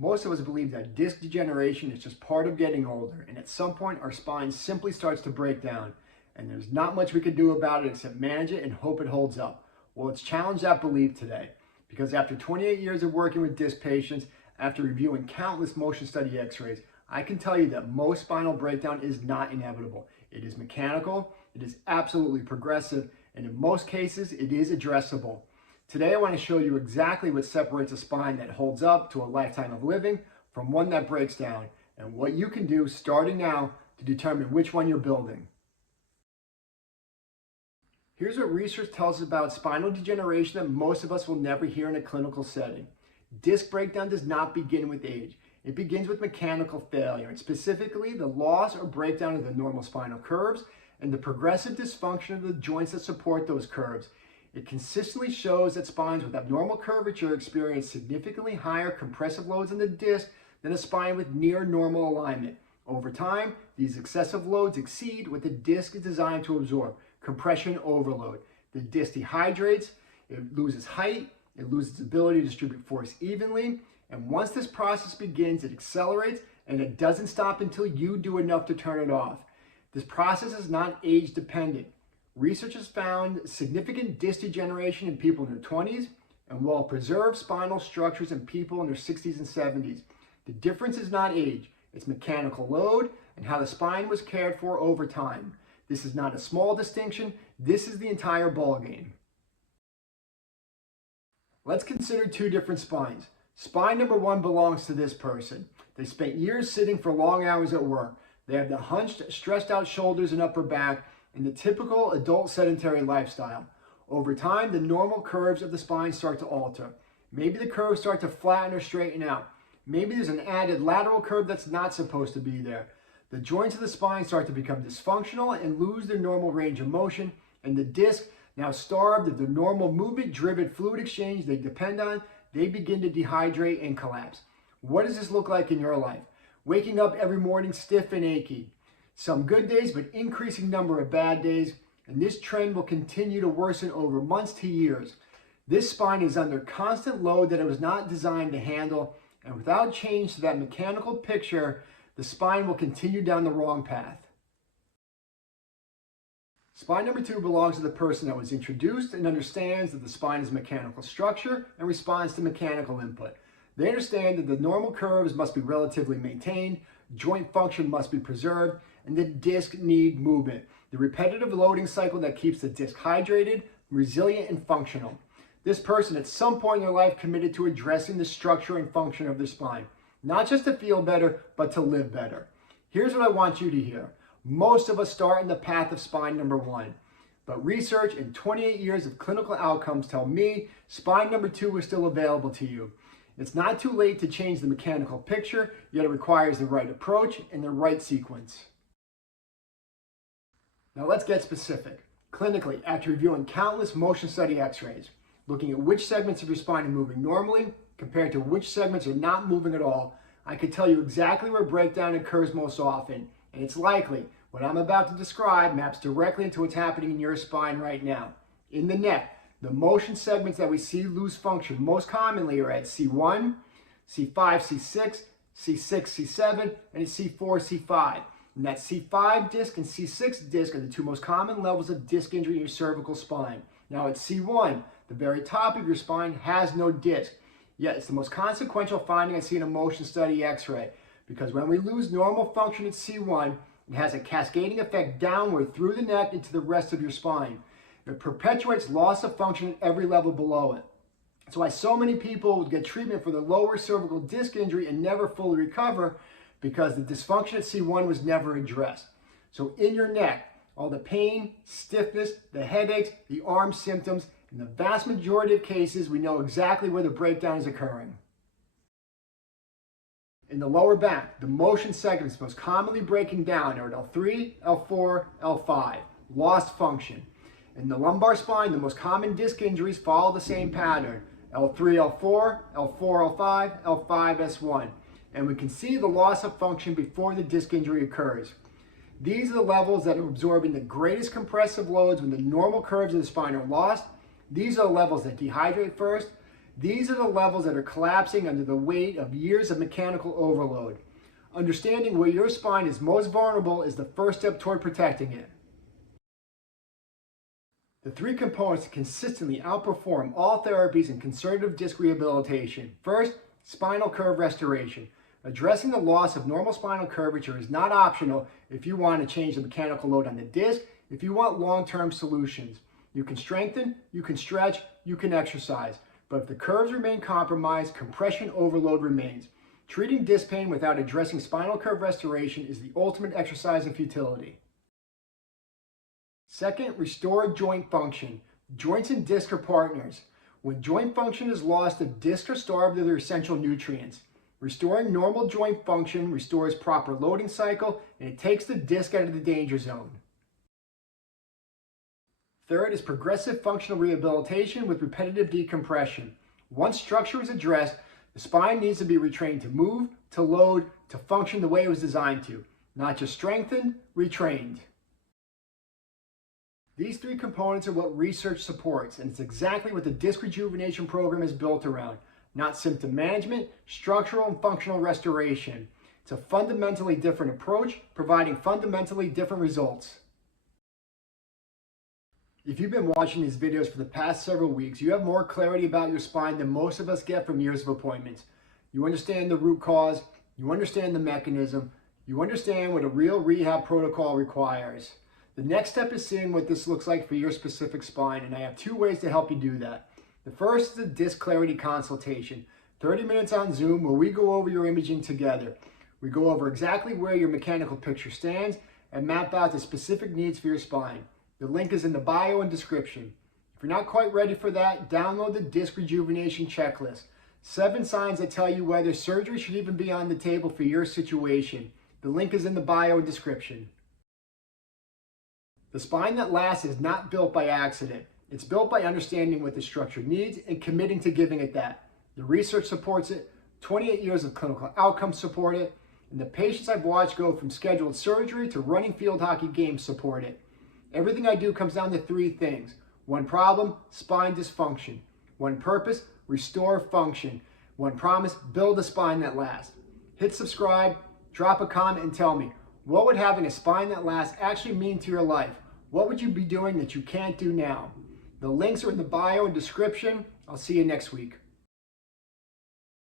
Most of us believe that disc degeneration is just part of getting older, and at some point our spine simply starts to break down, and there's not much we can do about it except manage it and hope it holds up. Well, let's challenge that belief today, because after 28 years of working with disc patients, after reviewing countless motion study x-rays, I can tell you that most spinal breakdown is not inevitable. It is mechanical, it is absolutely progressive, and in most cases, it is addressable. Today, I want to show you exactly what separates a spine that holds up to a lifetime of living from one that breaks down, and what you can do starting now to determine which one you're building. Here's what research tells us about spinal degeneration that most of us will never hear in a clinical setting. Disc breakdown does not begin with age. It begins with mechanical failure, and specifically the loss or breakdown of the normal spinal curves and the progressive dysfunction of the joints that support those curves. It consistently shows that spines with abnormal curvature experience significantly higher compressive loads in the disc than a spine with near normal alignment. Over time, these excessive loads exceed what the disc is designed to absorb, compression overload. The disc dehydrates, it loses height, it loses its ability to distribute force evenly, and once this process begins, it accelerates, and it doesn't stop until you do enough to turn it off. This process is not age dependent. Research has found significant disc degeneration in people in their 20s and well-preserved spinal structures in people in their 60s and 70s. The difference is not age, it's mechanical load and how the spine was cared for over time. This is not a small distinction, this is the entire ballgame. Let's consider two different spines. Spine number one belongs to this person. They spent years sitting for long hours at work. They have the hunched, stressed out shoulders and upper back, and the typical adult sedentary lifestyle. Over time, the normal curves of the spine start to alter. Maybe the curves start to flatten or straighten out. Maybe there's an added lateral curve that's not supposed to be there. The joints of the spine start to become dysfunctional and lose their normal range of motion, and the disc, now starved of the normal movement-driven fluid exchange they depend on, they begin to dehydrate and collapse. What does this look like in your life? Waking up every morning stiff and achy. Some good days, but increasing number of bad days, and this trend will continue to worsen over months to years. This spine is under constant load that it was not designed to handle, and without change to that mechanical picture, the spine will continue down the wrong path. Spine number two belongs to the person that was introduced and understands that the spine is a mechanical structure and responds to mechanical input. They understand that the normal curves must be relatively maintained, joint function must be preserved, and the disc need movement. The repetitive loading cycle that keeps the disc hydrated, resilient, and functional. This person at some point in their life committed to addressing the structure and function of their spine. Not just to feel better, but to live better. Here's what I want you to hear. Most of us start in the path of spine number one. But research and 28 years of clinical outcomes tell me spine number two is still available to you. It's not too late to change the mechanical picture, yet it requires the right approach and the right sequence. Now let's get specific. Clinically, after reviewing countless motion study x-rays, looking at which segments of your spine are moving normally compared to which segments are not moving at all, I can tell you exactly where breakdown occurs most often, and it's likely what I'm about to describe maps directly into what's happening in your spine right now. In the neck, the motion segments that we see lose function most commonly are at C1, C5, C6, C6, C7, and C4, C5. And that C5 disc and C6 disc are the two most common levels of disc injury in your cervical spine. Now at C1, the very top of your spine has no disc. Yet it's the most consequential finding I see in a motion study x-ray, because when we lose normal function at C1, it has a cascading effect downward through the neck into the rest of your spine. It perpetuates loss of function at every level below it. That's why so many people would get treatment for the lower cervical disc injury and never fully recover, because the dysfunction at C1 was never addressed. So in your neck, all the pain, stiffness, the headaches, the arm symptoms, in the vast majority of cases, we know exactly where the breakdown is occurring. In the lower back, the motion segments most commonly breaking down are at L3, L4, L5, lost function. In the lumbar spine, the most common disc injuries follow the same pattern, L3, L4, L4, L5, L5, S1. And we can see the loss of function before the disc injury occurs. These are the levels that are absorbing the greatest compressive loads when the normal curves of the spine are lost. These are the levels that dehydrate first. These are the levels that are collapsing under the weight of years of mechanical overload. Understanding where your spine is most vulnerable is the first step toward protecting it. The three components consistently outperform all therapies in conservative disc rehabilitation. First, spinal curve restoration. Addressing the loss of normal spinal curvature is not optional if you want to change the mechanical load on the disc, if you want long-term solutions. You can strengthen, you can stretch, you can exercise. But if the curves remain compromised, compression overload remains. Treating disc pain without addressing spinal curve restoration is the ultimate exercise in futility. Second, restore joint function. Joints and disc are partners. When joint function is lost, the discs are starved of their essential nutrients. Restoring normal joint function restores proper loading cycle, and it takes the disc out of the danger zone. Third is progressive functional rehabilitation with repetitive decompression. Once structure is addressed, the spine needs to be retrained to move, to load, to function the way it was designed to, not just strengthened, retrained. These three components are what research supports, and it's exactly what the disc rejuvenation program is built around. Not symptom management, structural and functional restoration. It's a fundamentally different approach, providing fundamentally different results. If you've been watching these videos for the past several weeks, you have more clarity about your spine than most of us get from years of appointments. You understand the root cause, you understand the mechanism, you understand what a real rehab protocol requires. The next step is seeing what this looks like for your specific spine, and I have two ways to help you do that. The first is a disc clarity consultation, 30 minutes on Zoom where we go over your imaging together. We go over exactly where your mechanical picture stands and map out the specific needs for your spine. The link is in the bio and description. If you're not quite ready for that, download the disc rejuvenation checklist. 7 signs that tell you whether surgery should even be on the table for your situation. The link is in the bio and description. The spine that lasts is not built by accident. It's built by understanding what the structure needs and committing to giving it that. The research supports it, 28 years of clinical outcomes support it, and the patients I've watched go from scheduled surgery to running field hockey games support it. Everything I do comes down to 3 things. One problem, spine dysfunction. One purpose, restore function. One promise, build a spine that lasts. Hit subscribe, drop a comment and tell me, what would having a spine that lasts actually mean to your life? What would you be doing that you can't do now? The links are in the bio and description. I'll see you next week.